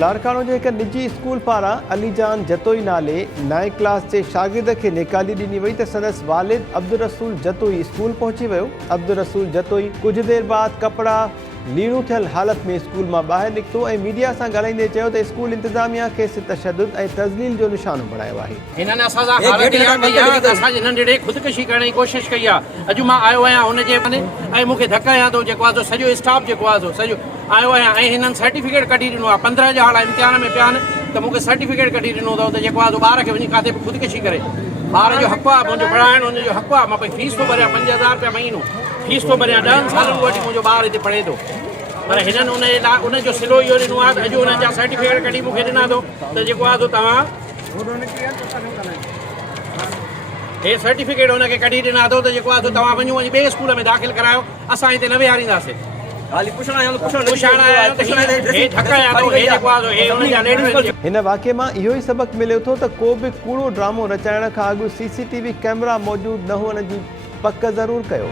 लाड़कानो जे हिक निजी स्कूल पारां अलीजान जतोई नाले 9 क्लास जे शागिर्द खे निकाली ॾिनी वई त संदसि वालिद अब्दुल रसूल जतोई स्कूल पहुची वियो। अब्दुल रसूल जतोई कुझु देर बाद कपड़ा लीणू थियल हालत में स्कूल मां ॿाहिरि निकितो ऐं मीडिया सां ॻाल्हाईंदे चयो त स्कूल इंतिज़ामिया खेसि तशदुद ऐं तज़लील जो निशानो बणायो आहे। हिननि असां सां हालत इहा कई आहे त असांजे नंढड़े ख़ुदकुशी करण जी कोशिशि कई आहे। अॼु मां आयो आहियां हुनजे ऐं मूंखे धक आहियां थो जेको आहे सॼो स्टाफ जेको आहे सॼो आयो आहियां ऐं हिननि सर्टिफिकेट कढी ॾिनो आहे। 15 जा हाल इम्तिहान में पिया आहिनि त मूंखे सर्टिफिकेट कढी ॾिनो अथव त जेको आहे ॿार खे वञी किथे बि ख़ुदकुशी करे। ॿार जो हक़ु आहे मुंहिंजो पढ़ाइणु हुनजो हक़ु आहे। मां भई फीस थो भरियां 5000 रुपया महीनो फीस थो भरियां 10 सालनि खां वठी मुंहिंजो ॿार हिते पढ़े थो पर हिननि उनजो सिलो इहो ॾिनो आहे त अॼु हुननि जा सर्टिफिकेट कढी मूंखे ॾिना अथव त जेको आहे तव्हां हे सर्टिफिकेट हुनखे कढी ॾिना अथव त जेको आहे तव्हां वञो वञी ॿिए स्कूल में दाख़िल करायो। असां हिते न विहारींदासीं। हिन वाक़े मां इहो ई सबक़ मिलियो थो त को बि कूड़ो ड्रामो रचाइण खां अॻु CCTV कैमरा मौजूदु न हुअण जी पक ज़रूरु कयो।